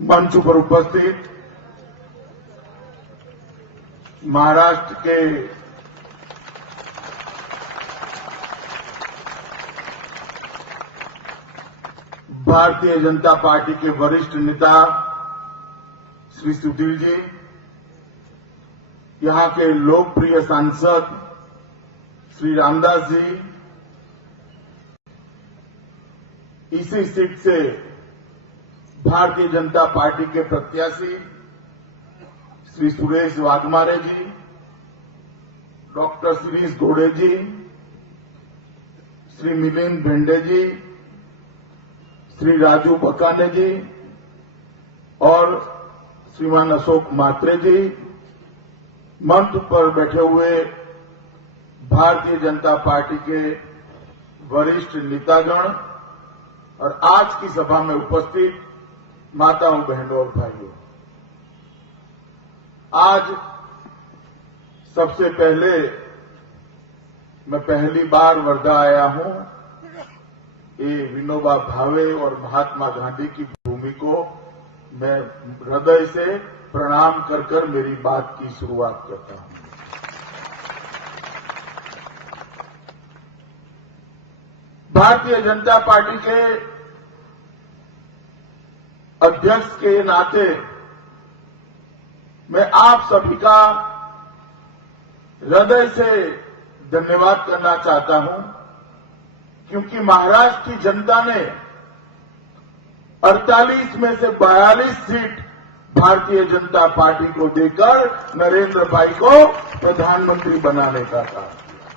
मंच पर उपस्थित महाराष्ट्र के भारतीय जनता पार्टी के वरिष्ठ नेता श्री सुधीर जी, यहां के लोकप्रिय सांसद श्री रामदास जी, इसी सीट से भारतीय जनता पार्टी के प्रत्याशी श्री सुरेश वाघमारे जी, डॉक्टर शिरीष घोड़े जी, श्री मिलिंद भेंडे जी, श्री राजू बकाने जी और श्रीमान अशोक मात्रे जी, मंच पर बैठे हुए भारतीय जनता पार्टी के वरिष्ठ नेतागण और आज की सभा में उपस्थित माताओं, बहनों और भाइयों, आज सबसे पहले मैं पहली बार वर्धा आया हूं। ये विनोबा भावे और महात्मा गांधी की भूमि को मैं हृदय से प्रणाम कर कर मेरी बात की शुरुआत करता हूं। भारतीय जनता पार्टी के अध्यक्ष के नाते मैं आप सभी का हृदय से धन्यवाद करना चाहता हूं, क्योंकि महाराष्ट्र की जनता ने 48 में से 42 सीट भारतीय जनता पार्टी को देकर नरेंद्र भाई को प्रधानमंत्री बनाने का काम किया।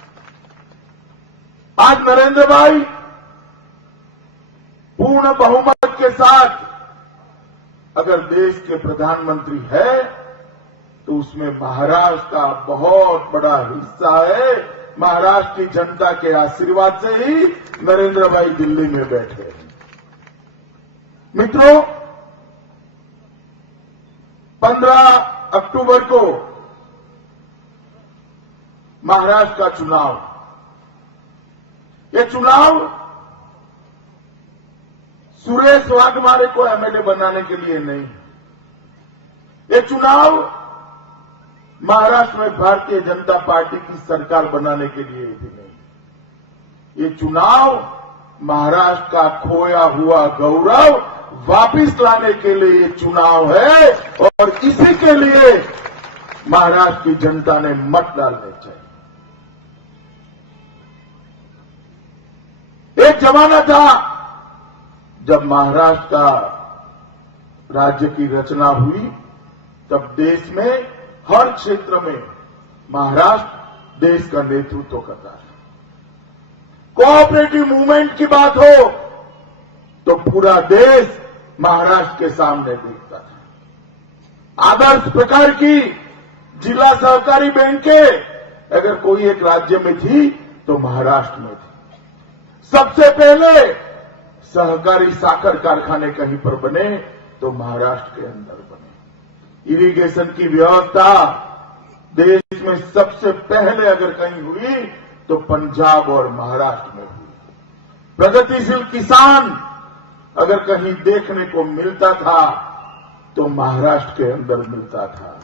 आज नरेंद्र भाई पूर्ण बहुमत के साथ अगर देश के प्रधानमंत्री है तो उसमें महाराष्ट्र का बहुत बड़ा हिस्सा है। महाराष्ट्र की जनता के आशीर्वाद से ही नरेंद्र भाई दिल्ली में बैठे हैं। मित्रों, 15 अक्टूबर को महाराष्ट्र का चुनाव, ये चुनाव सुरेश वाघमारे को एमएलए बनाने के लिए नहीं, ये चुनाव महाराष्ट्र में भारतीय जनता पार्टी की सरकार बनाने के लिए भी नहीं। ये चुनाव महाराष्ट्र का खोया हुआ गौरव वापिस लाने के लिए ये चुनाव है और इसी के लिए महाराष्ट्र की जनता ने मत डालने चाहिए। एक जमाना था जब महाराष्ट्र का राज्य की रचना हुई, तब देश में हर क्षेत्र में महाराष्ट्र देश का नेतृत्व करता है। कोऑपरेटिव मूवमेंट की बात हो तो पूरा देश महाराष्ट्र के सामने देखता था। आदर्श प्रकार की जिला सहकारी बैंकें अगर कोई एक राज्य में थी तो महाराष्ट्र में थी। सबसे पहले सहकारी साकर कारखाने कहीं पर बने तो महाराष्ट्र के अंदर बने। इरिगेशन की व्यवस्था देश में सबसे पहले अगर कहीं हुई तो पंजाब और महाराष्ट्र में हुई। प्रगतिशील किसान अगर कहीं देखने को मिलता था तो महाराष्ट्र के अंदर मिलता था।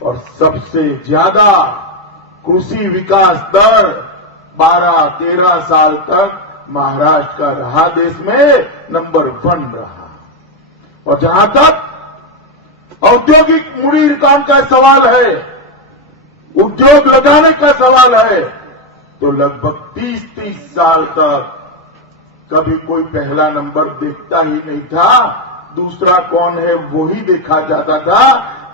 और सबसे ज्यादा कृषि विकास दर 12-13 साल तक महाराष्ट्र का रहा, देश में नंबर 1 रहा। और जहां तक औद्योगिक मूल्यांकन का सवाल है, उद्योग लगाने का सवाल है, तो लगभग 30-30 साल तक कभी कोई पहला नंबर देखता ही नहीं था। दूसरा कौन है वो ही देखा जाता था,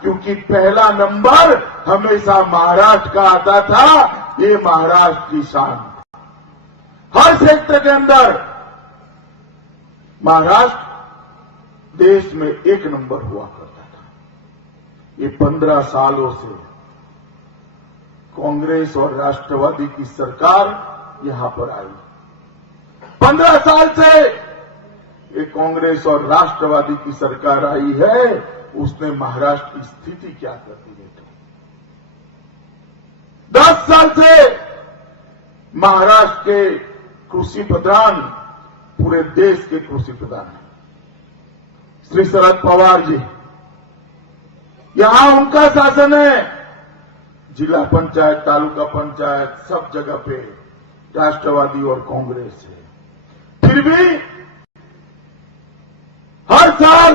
क्योंकि पहला नंबर हमेशा महाराष्ट्र का आता था। ये महाराष्ट्र की शान। हर क्षेत्र के अंदर महाराष्ट्र देश में 1 नंबर हुआ करता था। ये 15 सालों से कांग्रेस और राष्ट्रवादी की सरकार यहां पर आई। 15 साल से ये कांग्रेस और राष्ट्रवादी की सरकार आई है, उसने महाराष्ट्र की स्थिति क्या कर दी है। 10 साल से महाराष्ट्र के कृषि प्रधान पूरे देश के कृषि प्रधान हैं। श्री शरद पवार जी, यहां उनका शासन है। जिला पंचायत, तालुका पंचायत, सब जगह पे राष्ट्रवादी और कांग्रेस है। फिर भी हर साल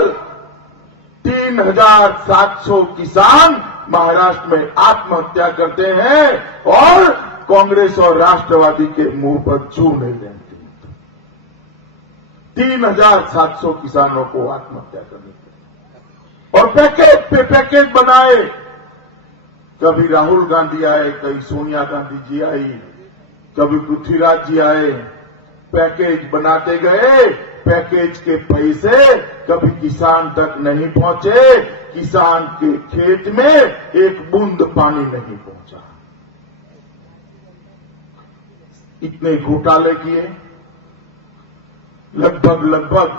3,700 किसान महाराष्ट्र में आत्महत्या करते हैं और कांग्रेस और राष्ट्रवादी के मुंह पर छू नहीं रहते। 3,700 किसानों को आत्महत्या करनी पड़ी और पैकेज पे पैकेज बनाए। कभी राहुल गांधी आए, कभी सोनिया गांधी जी आई, कभी पृथ्वीराज जी आए, पैकेज बनाते गए। पैकेज के पैसे कभी किसान तक नहीं पहुंचे, किसान के खेत में एक बूंद पानी नहीं पहुंचा। इतने घोटाले किए, लगभग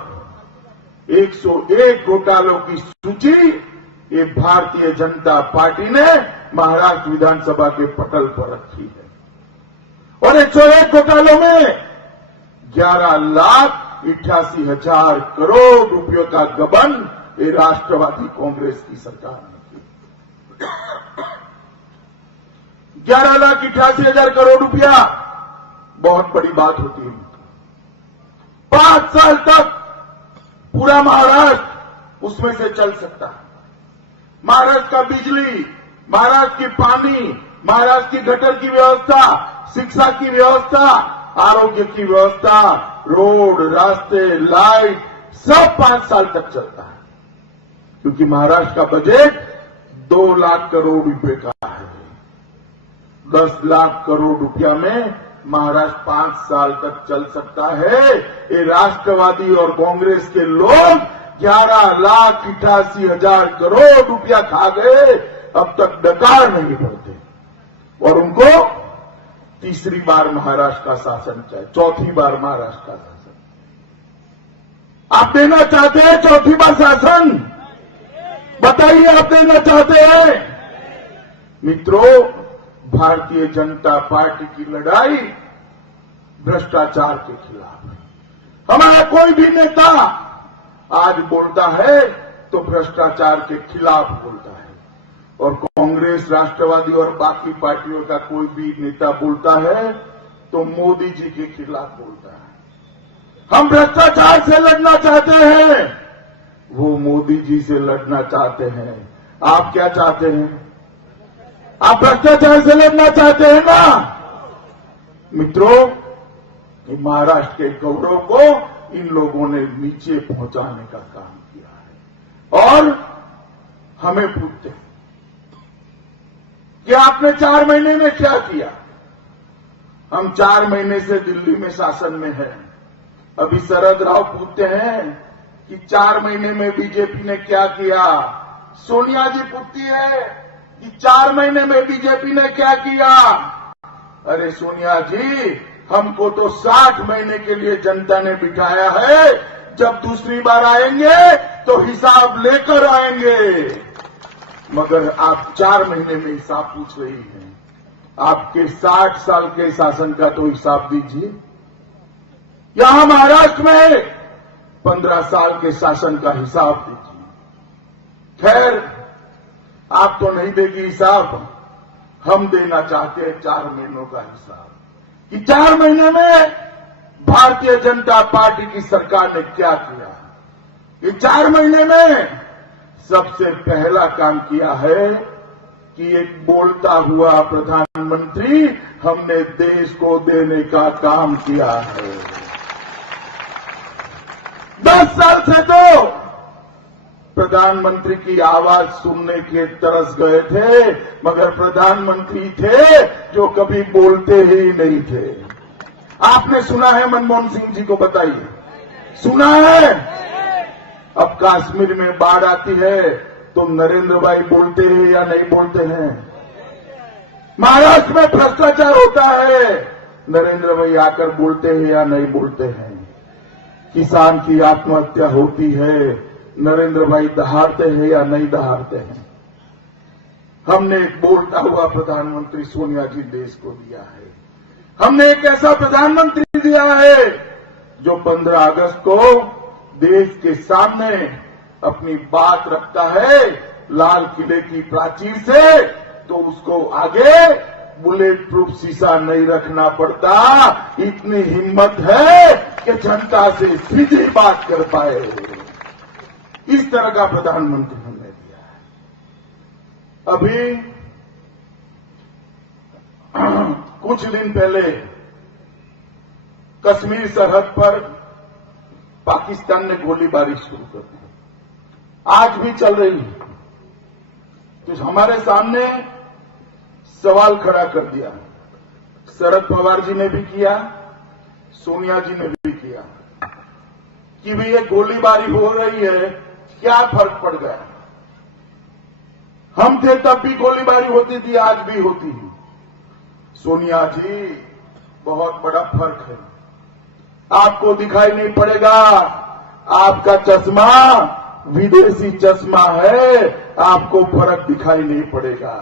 101 घोटालों की सूची ये भारतीय जनता पार्टी ने महाराष्ट्र विधानसभा के पटल पर रखी है। और 101 घोटालों में 11,88,000 करोड़ रुपयों का गबन ये राष्ट्रवादी कांग्रेस की सरकार ने किया। 11,88,000 करोड़ रुपया बहुत बड़ी बात होती है। 5 साल तक पूरा महाराष्ट्र उसमें से चल सकता है। महाराष्ट्र का बिजली, महाराष्ट्र की पानी, महाराष्ट्र की गटर की व्यवस्था, शिक्षा की व्यवस्था, आरोग्य की व्यवस्था, रोड, रास्ते, लाइट, सब 5 साल तक चलता है। क्योंकि महाराष्ट्र का बजट 2 लाख करोड़ रुपए का है। 10 लाख करोड़ रुपया में महाराष्ट्र 5 साल तक चल सकता है। ये राष्ट्रवादी और कांग्रेस के लोग 11,88,000 करोड़ रुपया खा गए, अब तक डकार नहीं पड़ते। और उनको तीसरी बार महाराष्ट्र का शासन चाहिए, चौथी बार महाराष्ट्र का शासन। आप देना चाहते हैं चौथी बार शासन? बताइए, आप देना चाहते हैं? मित्रों, भारतीय जनता पार्टी की लड़ाई भ्रष्टाचार के खिलाफ है। हमारा कोई भी नेता आज बोलता है तो भ्रष्टाचार के खिलाफ बोलता है, और कांग्रेस, राष्ट्रवादी और बाकी पार्टियों का कोई भी नेता बोलता है तो मोदी जी के खिलाफ बोलता है। हम भ्रष्टाचार से लड़ना चाहते हैं, वो मोदी जी से लड़ना चाहते हैं। आप क्या चाहते हैं? आप भ्रष्टाचार से लड़ना चाहते हैं ना? मित्रों, महाराष्ट्र के गौरव को इन लोगों ने नीचे पहुंचाने का काम किया है। और हमें पूछते हैं कि आपने 4 महीने में क्या किया? हम 4 महीने से दिल्ली में शासन में हैं। अभी शरद राव पूछते हैं कि 4 महीने में बीजेपी ने क्या किया। सोनिया जी पूछती है कि 4 महीने में बीजेपी ने क्या किया। अरे सोनिया जी, हमको तो 60 महीने के लिए जनता ने बिठाया है। जब दूसरी बार आएंगे तो हिसाब लेकर आएंगे। मगर आप 4 महीने में हिसाब पूछ रही हैं। आपके 60 साल के शासन का तो हिसाब दीजिए। यहां महाराष्ट्र में 15 साल के शासन का हिसाब दीजिए। खैर, आप तो नहीं देगी हिसाब, हम देना चाहते हैं 4 महीनों का हिसाब कि 4 महीने में भारतीय जनता पार्टी की सरकार ने क्या किया। ये 4 महीने में सबसे पहला काम किया है कि एक बोलता हुआ प्रधानमंत्री हमने देश को देने का काम किया है। 10 साल से तो प्रधानमंत्री की आवाज सुनने के तरस गए थे, मगर प्रधानमंत्री थे जो कभी बोलते ही नहीं थे। आपने सुना है मनमोहन सिंह जी को? बताइए, सुना है? अब कश्मीर में बाढ़ आती है तो नरेंद्र भाई बोलते हैं या नहीं बोलते हैं? महाराष्ट्र में भ्रष्टाचार होता है, नरेंद्र भाई आकर बोलते हैं या नहीं बोलते हैं? किसान की आत्महत्या होती है, नरेंद्र भाई दहाड़ते हैं या नहीं दहाड़ते हैं? हमने एक बोलता हुआ प्रधानमंत्री सोनिया जी देश को दिया है। हमने एक ऐसा प्रधानमंत्री दिया है जो 15 अगस्त को देश के सामने अपनी बात रखता है लाल किले की प्राचीर से, तो उसको आगे बुलेट प्रूफ शीशा नहीं रखना पड़ता। इतनी हिम्मत है कि जनता से सीधी बात कर पाए। इस तरह का प्रधानमंत्री हमने दिया है। अभी कुछ दिन पहले कश्मीर सरहद पर पाकिस्तान ने गोलीबारी शुरू कर दी, आज भी चल रही है। तो हमारे सामने सवाल खड़ा कर दिया, शरद पवार जी ने भी किया, सोनिया जी ने भी किया कि भाई ये गोलीबारी हो रही है, क्या फर्क पड़ गया? हम थे तब भी गोलीबारी होती थी, आज भी होती है। सोनिया जी, बहुत बड़ा फर्क है। आपको दिखाई नहीं पड़ेगा, आपका चश्मा विदेशी चश्मा है, आपको फर्क दिखाई नहीं पड़ेगा।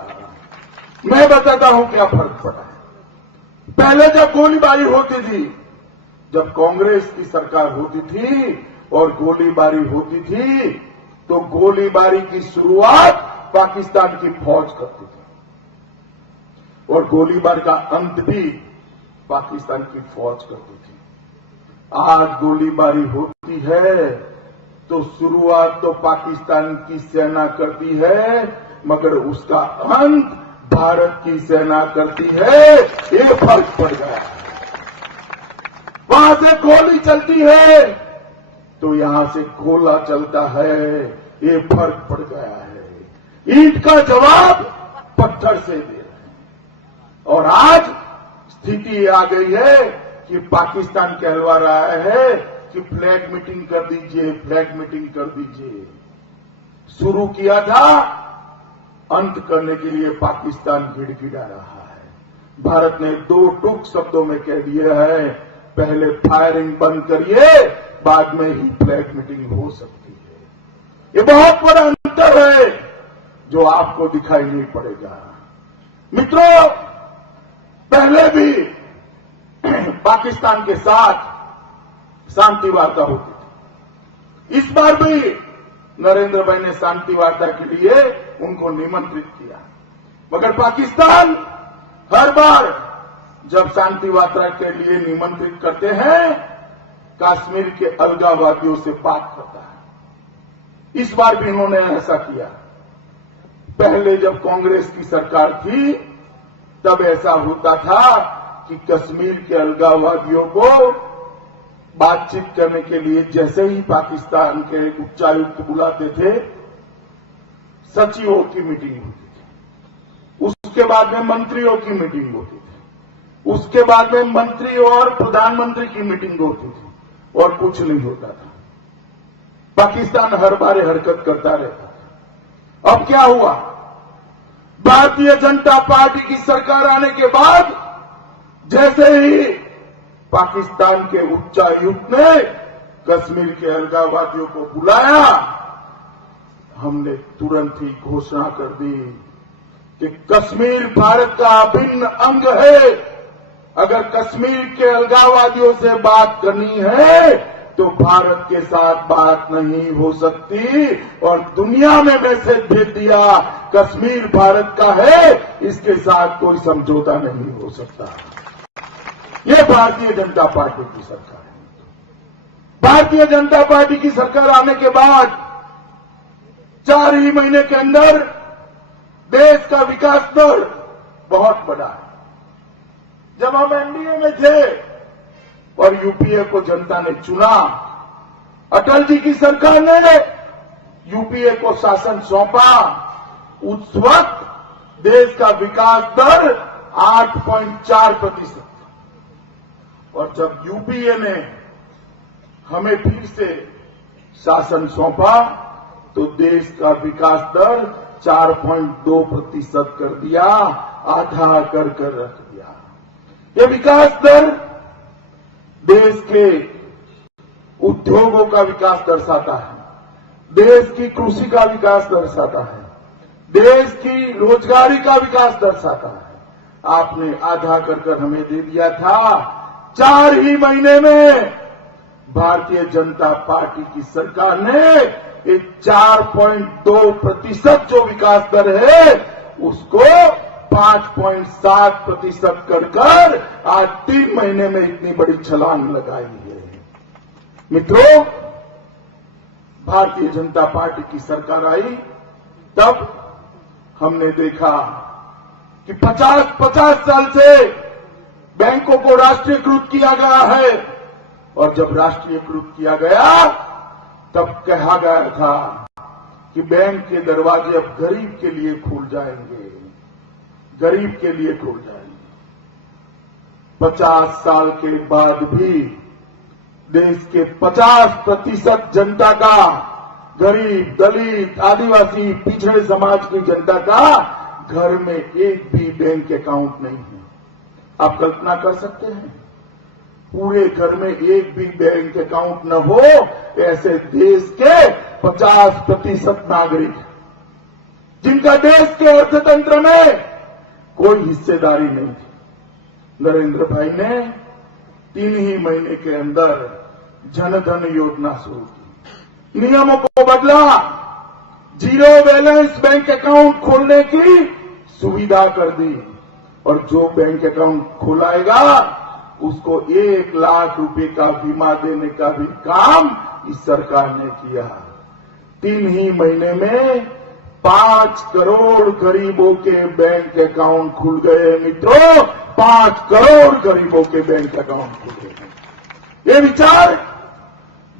मैं बताता हूं क्या फर्क पड़ा है। पहले जब गोलीबारी होती थी, जब कांग्रेस की सरकार होती थी और गोलीबारी होती थी, तो गोलीबारी की शुरुआत पाकिस्तान की फौज करती थी और गोलीबारी का अंत भी पाकिस्तान की फौज करती थी। आज गोलीबारी होती है तो शुरुआत तो पाकिस्तान की सेना करती है, मगर उसका अंत भारत की सेना करती है। ये फर्क पड़ गया है। वहां से गोली चलती है तो यहां से गोला चलता है, ये फर्क पड़ गया है। ईंट का जवाब पत्थर से दे रहे हैं। और आज स्थिति आ गई है कि पाकिस्तान कहलवा रहा है कि फ्लैग मीटिंग कर दीजिए, फ्लैग मीटिंग कर दीजिए। शुरू किया था, अंत करने के लिए पाकिस्तान गिड़गिड़ा रहा है। भारत ने दो टूक शब्दों में कह दिया है, पहले फायरिंग बंद करिए, बाद में ही फ्लैग मीटिंग हो सकती है। ये बहुत बड़ा अंतर है जो आपको दिखाई नहीं पड़ेगा। मित्रों, पहले भी पाकिस्तान के साथ शांति वार्ता होती थी। इस बार भी नरेंद्र भाई ने शांति वार्ता के लिए उनको निमंत्रित किया, मगर पाकिस्तान हर बार जब शांति वार्ता के लिए निमंत्रित करते हैं, कश्मीर के अलगाववादियों से बात करता है। इस बार भी इन्होंने ऐसा किया। पहले जब कांग्रेस की सरकार थी तब ऐसा होता था कि कश्मीर के अलगाववादियों को बातचीत करने के लिए जैसे ही पाकिस्तान के उच्चायुक्त बुलाते थे, सचिवों की मीटिंग होती थी, उसके बाद में मंत्रियों की मीटिंग होती थी, उसके बाद में मंत्री और प्रधानमंत्री की मीटिंग होती थी और कुछ नहीं होता था। पाकिस्तान हर बार हरकत करता रहता था। अब क्या हुआ? भारतीय जनता पार्टी की सरकार आने के बाद जैसे ही पाकिस्तान के उच्चायुक्त ने कश्मीर के अलगाववादियों को बुलाया, हमने तुरंत ही घोषणा कर दी कि कश्मीर भारत का अभिन्न अंग है। अगर कश्मीर के अलगाववादियों से बात करनी है तो भारत के साथ बात नहीं हो सकती। और दुनिया में मैसेज भेज दिया, कश्मीर भारत का है, इसके साथ कोई समझौता नहीं हो सकता। ये भारतीय जनता पार्टी की सरकार है। भारतीय जनता पार्टी की सरकार आने के बाद 4 ही महीने के अंदर देश का विकास दर बहुत बढ़ा है। जब हम एनडीए में थे और यूपीए को जनता ने चुना, अटल जी की सरकार ने यूपीए को शासन सौंपा, उस वक्त देश का विकास दर 8.4%। और जब यूपीए ने हमें फिर से शासन सौंपा तो देश का विकास दर 4.2% कर दिया, आधा कर रख दिया। ये विकास दर देश के उद्योगों का विकास दर्शाता है, देश की कृषि का विकास दर्शाता है, देश की रोजगारी का विकास दर्शाता है। आपने आधा कर हमें दे दिया था। 4 ही महीने में भारतीय जनता पार्टी की सरकार ने ये 4.2% जो विकास दर है उसको 5.7% कर आज 3 महीने में इतनी बड़ी छलांग लगाई है। मित्रों, भारतीय जनता पार्टी की सरकार आई तब हमने देखा कि 50 साल से बैंकों को राष्ट्रीयकृत किया गया है और जब राष्ट्रीयकृत किया गया तब कहा गया था कि बैंक के दरवाजे अब गरीब के लिए खुल जाएंगे, गरीब के लिए खुल जाएंगे। 50 साल के बाद भी देश के 50% जनता का, गरीब, दलित, आदिवासी, पिछड़े समाज की जनता का घर में एक भी बैंक अकाउंट नहीं है। आप कल्पना कर सकते हैं, पूरे घर में एक भी बैंक अकाउंट न हो ऐसे देश के 50% नागरिक जिनका देश के अर्थतंत्र में कोई हिस्सेदारी नहीं थी। नरेंद्र भाई ने 3 ही महीने के अंदर जनधन योजना शुरू की, नियमों को बदला, जीरो बैलेंस बैंक अकाउंट खोलने की सुविधा कर दी और जो बैंक अकाउंट खोलाएगा उसको 1 लाख रुपए का बीमा देने का भी काम इस सरकार ने किया। 3 ही महीने में 5 करोड़ गरीबों के बैंक अकाउंट खुल गए। मित्रों, 5 करोड़ गरीबों के बैंक अकाउंट खुल गए। ये विचार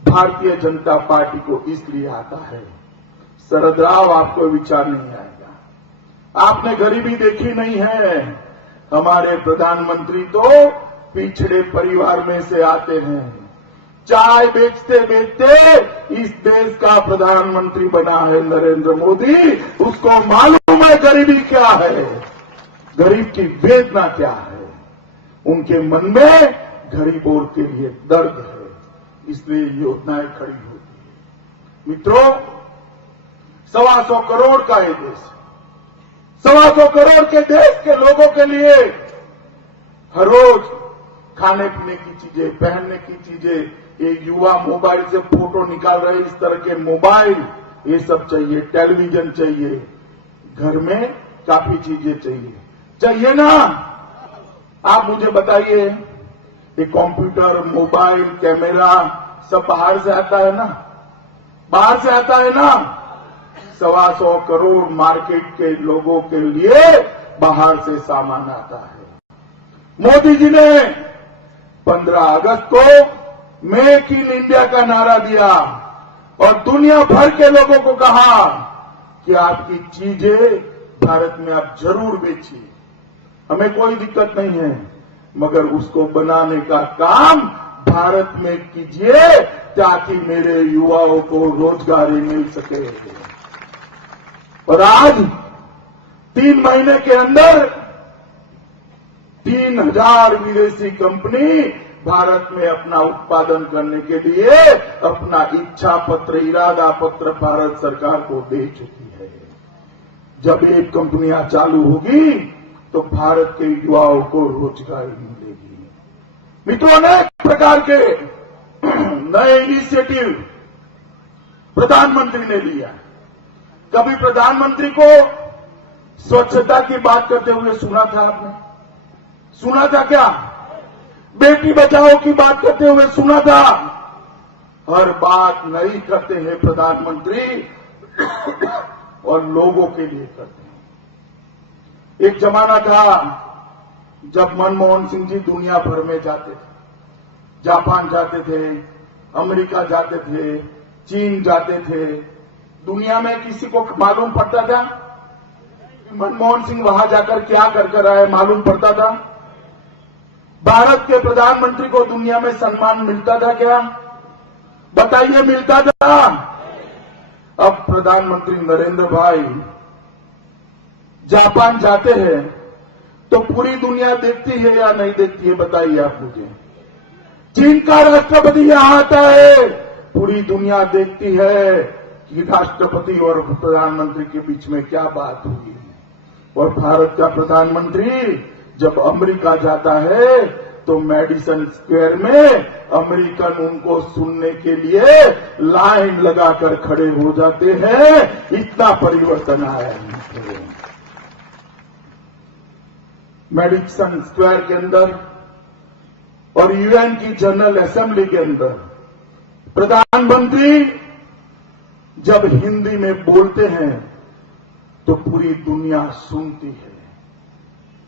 भारतीय जनता पार्टी को इसलिए आता है, शरद राव आपको विचार नहीं आएगा, आपने गरीबी देखी नहीं है। हमारे प्रधानमंत्री तो पिछड़े परिवार में से आते हैं, चाय बेचते बेचते इस देश का प्रधानमंत्री बना है नरेंद्र मोदी। उसको मालूम है गरीबी क्या है, गरीब की वेदना क्या है, उनके मन में गरीबों के लिए दर्द है, इसलिए योजनाएं खड़ी होती है। मित्रों, 125 करोड़ का ये देश, 125 करोड़ के देश के लोगों के लिए हर रोज खाने पीने की चीजें, पहनने की चीजें, ये युवा मोबाइल से फोटो निकाल रहे, इस तरह के मोबाइल, ये सब चाहिए, टेलीविजन चाहिए, घर में काफी चीजें चाहिए ना। आप मुझे बताइए, ये कंप्यूटर, मोबाइल, कैमरा सब बाहर से आता है ना, बाहर से आता है ना। 125 करोड़ मार्केट के लोगों के लिए बाहर से सामान आता है। मोदी जी ने 15 अगस्त को मेक इन इंडिया का नारा दिया और दुनिया भर के लोगों को कहा कि आपकी चीजें भारत में आप जरूर बेचिए, हमें कोई दिक्कत नहीं है, मगर उसको बनाने का काम भारत में कीजिए ताकि मेरे युवाओं को रोजगारी मिल सके। और आज 3 महीने के अंदर 3000 विदेशी कंपनी भारत में अपना उत्पादन करने के लिए अपना इच्छा पत्र, इरादा पत्र भारत सरकार को दे चुकी है। जब ये कंपनियां चालू होगी तो भारत के युवाओं को रोजगारी मिलेगी। मित्रों, अनेक प्रकार के नए इनिशिएटिव प्रधानमंत्री ने लिया। कभी प्रधानमंत्री को स्वच्छता की बात करते हुए सुना था आपने? सुना था क्या? बेटी बचाओ की बात करते हुए सुना था? हर बात नहीं करते हैं प्रधानमंत्री और लोगों के लिए करते हैं। एक जमाना था जब मनमोहन सिंह जी दुनिया भर में जाते थे, जापान जाते थे, अमेरिका जाते थे, चीन जाते थे। दुनिया में किसी को मालूम पड़ता था मनमोहन सिंह वहां जाकर क्या कर आए? मालूम पड़ता था? भारत के प्रधानमंत्री को दुनिया में सम्मान मिलता था क्या? बताइए, मिलता था? अब प्रधानमंत्री नरेंद्र भाई जापान जाते हैं तो पूरी दुनिया देखती है या नहीं देखती है? बताइए आप मुझे। चीन का राष्ट्रपति यहां आता है, पूरी दुनिया देखती है कि राष्ट्रपति और प्रधानमंत्री के बीच में क्या बात हुई। और भारत का प्रधानमंत्री जब अमेरिका जाता है तो मेडिसन स्क्वायर में अमेरिकन उनको सुनने के लिए लाइन लगाकर खड़े हो जाते हैं। इतना परिवर्तन आया है। मेडिसन स्क्वायर के अंदर और यूएन की जनरल असेंबली के अंदर प्रधानमंत्री जब हिंदी में बोलते हैं तो पूरी दुनिया सुनती है।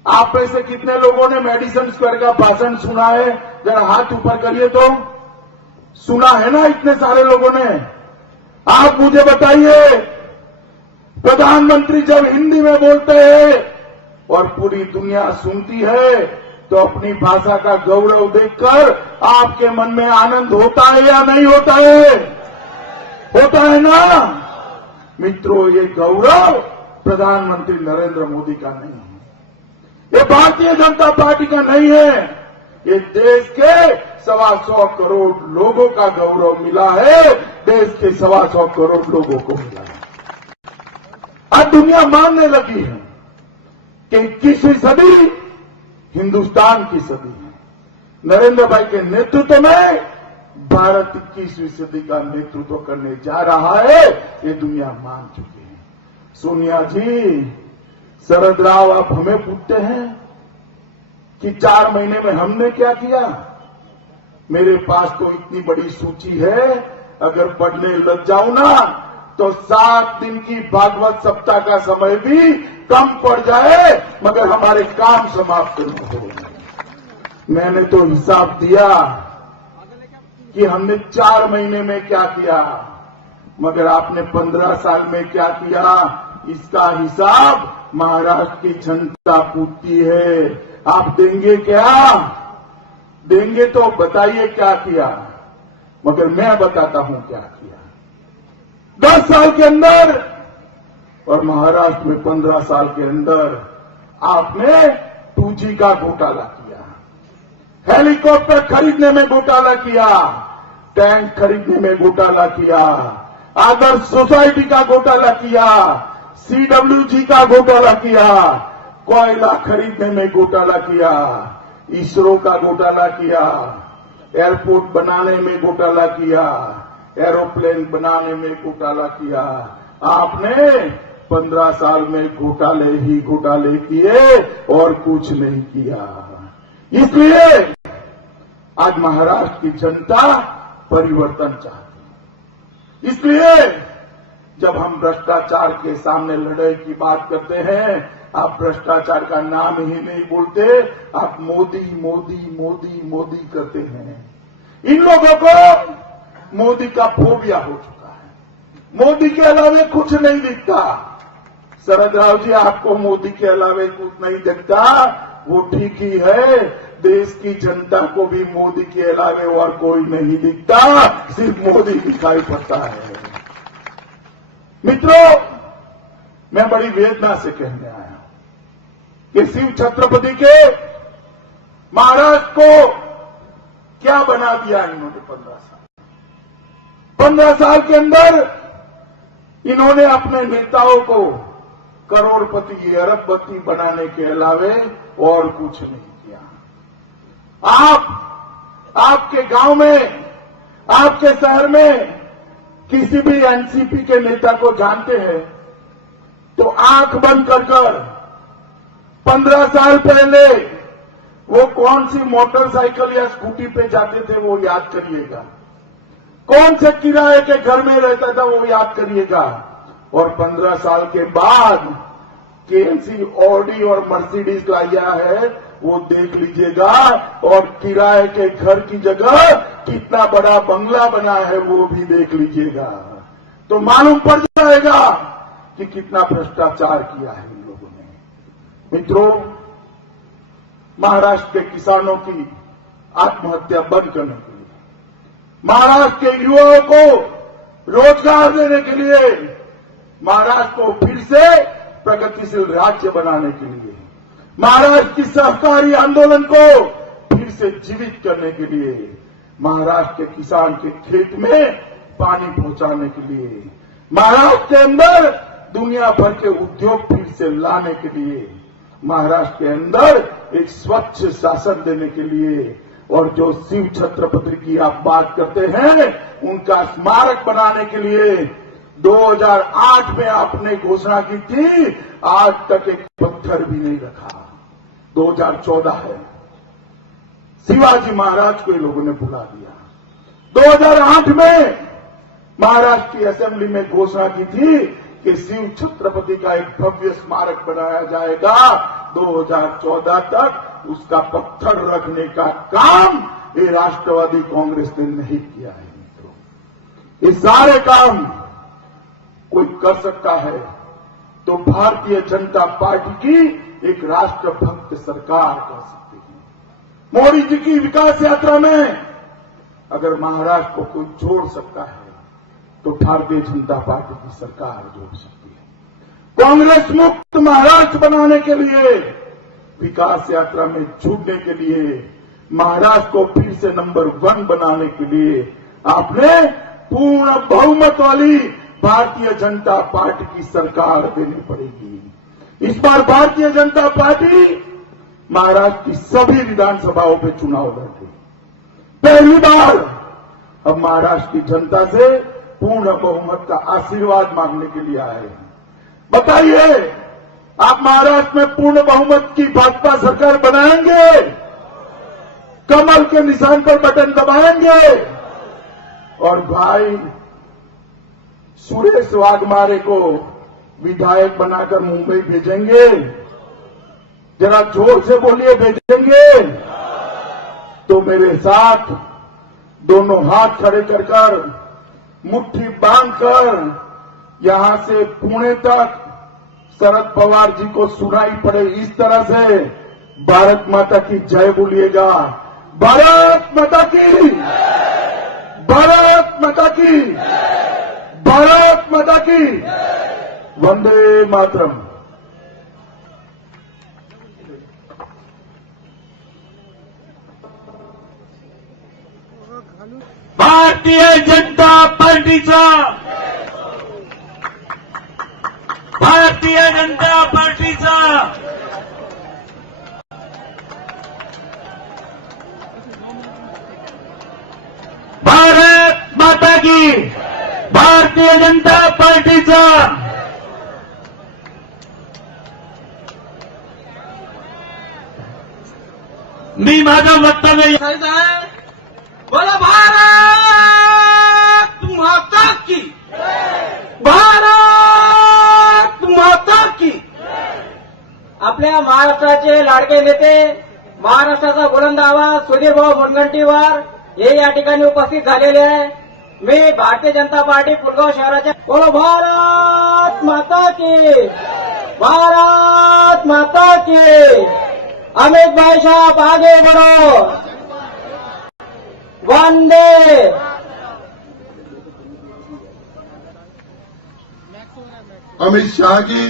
आप में से कितने लोगों ने मेडिसन स्क्वायर का भाषण सुना है? जरा हाथ ऊपर करिए तो। सुना है ना इतने सारे लोगों ने? आप मुझे बताइए, प्रधानमंत्री जब हिंदी में बोलते हैं और पूरी दुनिया सुनती है तो अपनी भाषा का गौरव देखकर आपके मन में आनंद होता है या नहीं होता है? होता है ना? मित्रों, ये गौरव प्रधानमंत्री नरेंद्र मोदी का नहीं है, ये भारतीय जनता पार्टी का नहीं है, ये देश के 125 करोड़ लोगों का गौरव मिला है। देश के 125 करोड़ लोगों को मिला है। अब दुनिया मानने लगी है कि 21वीं सदी हिंदुस्तान की सदी है। नरेंद्र भाई के नेतृत्व में भारत 21वीं सदी का नेतृत्व करने जा रहा है, ये दुनिया मान चुकी है। सोनिया जी, शरद राव, आप हमें पूछते हैं कि 4 महीने में हमने क्या किया? मेरे पास तो इतनी बड़ी सूची है, अगर पढ़ने लग जाऊं ना तो 7 दिन की भागवत सप्ताह का समय भी कम पड़ जाए, मगर हमारे काम समाप्त नहीं हो। मैंने तो हिसाब दिया कि हमने 4 महीने में क्या किया, मगर आपने 15 साल में क्या किया, इसका हिसाब महाराष्ट्र की जनता पूछती है। आप देंगे क्या? देंगे तो बताइए क्या किया, मगर मैं बताता हूं क्या किया। 10 साल के अंदर और महाराष्ट्र में 15 साल के अंदर आपने 2G का घोटाला किया, हेलीकॉप्टर खरीदने में घोटाला किया, टैंक खरीदने में घोटाला किया, आदर्श सोसाइटी का घोटाला किया, CWG का घोटाला किया, कोयला खरीदने में घोटाला किया, इसरो का घोटाला किया, एयरपोर्ट बनाने में घोटाला किया, एरोप्लेन बनाने में घोटाला किया। आपने 15 साल में घोटाले ही घोटाले किए और कुछ नहीं किया। इसलिए आज महाराष्ट्र की जनता परिवर्तन चाहती है। इसलिए जब हम भ्रष्टाचार के सामने लड़ाई की बात करते हैं, आप भ्रष्टाचार का नाम ही नहीं बोलते, आप मोदी मोदी मोदी मोदी करते हैं। इन लोगों को मोदी का फोबिया हो चुका है। मोदी के अलावे कुछ नहीं दिखता। शरद राव जी, आपको मोदी के अलावे कुछ नहीं दिखता, वो ठीक ही है। देश की जनता को भी मोदी के अलावे और कोई नहीं दिखता, सिर्फ मोदी दिखाई पड़ता है। मित्रों, मैं बड़ी वेदना से कहने आया हूं कि शिव छत्रपति के महाराष्ट्र को क्या बना दिया इन्होंने 15 साल के अंदर इन्होंने अपने नेताओं को करोड़पति अरबपति बनाने के अलावे और कुछ नहीं किया। आपके गांव में, आपके शहर में किसी भी एनसीपी के नेता को जानते हैं तो आंख बंद कर 15 साल पहले वो कौन सी मोटरसाइकिल या स्कूटी पे जाते थे वो याद करिएगा, कौन से किराए के घर में रहता था वो याद करिएगा, और 15 साल के बाद केएनसी ऑडी और मर्सिडीज लाया है वो देख लीजिएगा, और किराए के घर की जगह कितना बड़ा बंगला बना है वो भी देख लीजिएगा, तो मालूम पड़ जाएगा कि कितना भ्रष्टाचार किया है इन लोगों ने। मित्रों, महाराष्ट्र के किसानों की आत्महत्या बंद करने के लिए, महाराष्ट्र के युवाओं को रोजगार देने के लिए, महाराष्ट्र को फिर से प्रगतिशील राज्य बनाने के लिए, महाराष्ट्र की सहकारी आंदोलन को फिर से जीवित करने के लिए, महाराष्ट्र के किसान के खेत में पानी पहुंचाने के लिए, महाराष्ट्र के अंदर दुनिया भर के उद्योग फिर से लाने के लिए, महाराष्ट्र के अंदर एक स्वच्छ शासन देने के लिए और जो शिव छत्रपति की आप बात करते हैं उनका स्मारक बनाने के लिए 2008 में आपने घोषणा की थी, आज तक एक पत्थर भी नहीं रखा। 2014 है, शिवाजी महाराज को ये लोगों ने बुला दिया। 2008 में महाराष्ट्र की असेंबली में घोषणा की थी कि शिव छत्रपति का एक भव्य स्मारक बनाया जाएगा। 2014 तक उसका पत्थर रखने का काम ये राष्ट्रवादी कांग्रेस ने नहीं किया है मित्रों। ये सारे काम कोई कर सकता है तो भारतीय जनता पार्टी की एक राष्ट्रभक्त सरकार कर सकती है। मोदी जी की विकास यात्रा में अगर महाराष्ट्र को कोई जोड़ सकता है तो भारतीय जनता पार्टी की सरकार जोड़ सकती है। कांग्रेस मुक्त महाराष्ट्र बनाने के लिए, विकास यात्रा में जुड़ने के लिए, महाराष्ट्र को फिर से नंबर 1 बनाने के लिए आपने पूर्ण बहुमत वाली भारतीय जनता पार्टी की सरकार देनी पड़ेगी। इस बार भारतीय जनता पार्टी महाराष्ट्र की सभी विधानसभाओं पे चुनाव लड़ेगी। पहली बार हम महाराष्ट्र की जनता से पूर्ण बहुमत का आशीर्वाद मांगने के लिए आए हैं। बताइए, आप महाराष्ट्र में पूर्ण बहुमत की भाजपा सरकार बनाएंगे? कमल के निशान पर बटन दबाएंगे? और भाई सुरेश वाघमारे को विधायक बनाकर मुंबई भेजेंगे? जरा जोर से बोलिए, भेजेंगे? तो मेरे साथ दोनों हाथ खड़े कर मुट्ठी बांधकर यहां से पुणे तक शरद पवार जी को सुनाई पड़े इस तरह से भारत माता की जय बोलिएगा। भारत माता की, भारत माता की, भारत माता की, वंदे मातरम। भारतीय जनता पार्टीचा, भारतीय जनता पार्टीचा भारत माता की, भारतीय जनता पार्टीचा मी माझं वक्तव्य बोला भारत माता की, भारत माता की। आपल्या महाराष्ट्राचे लाडके नेते, महाराष्ट्राचा बुलंद आवाज सुधीर भाऊ मुनगंटीवार हे या ठिकाणी उपस्थित झालेले आहे। मी भारतीय जनता पार्टी पुलगाव शहराच्या बोलो भारत माता की, भारत माता की। अमित भाई साहब आगे बढ़ो, वंदे। अमित शाह जी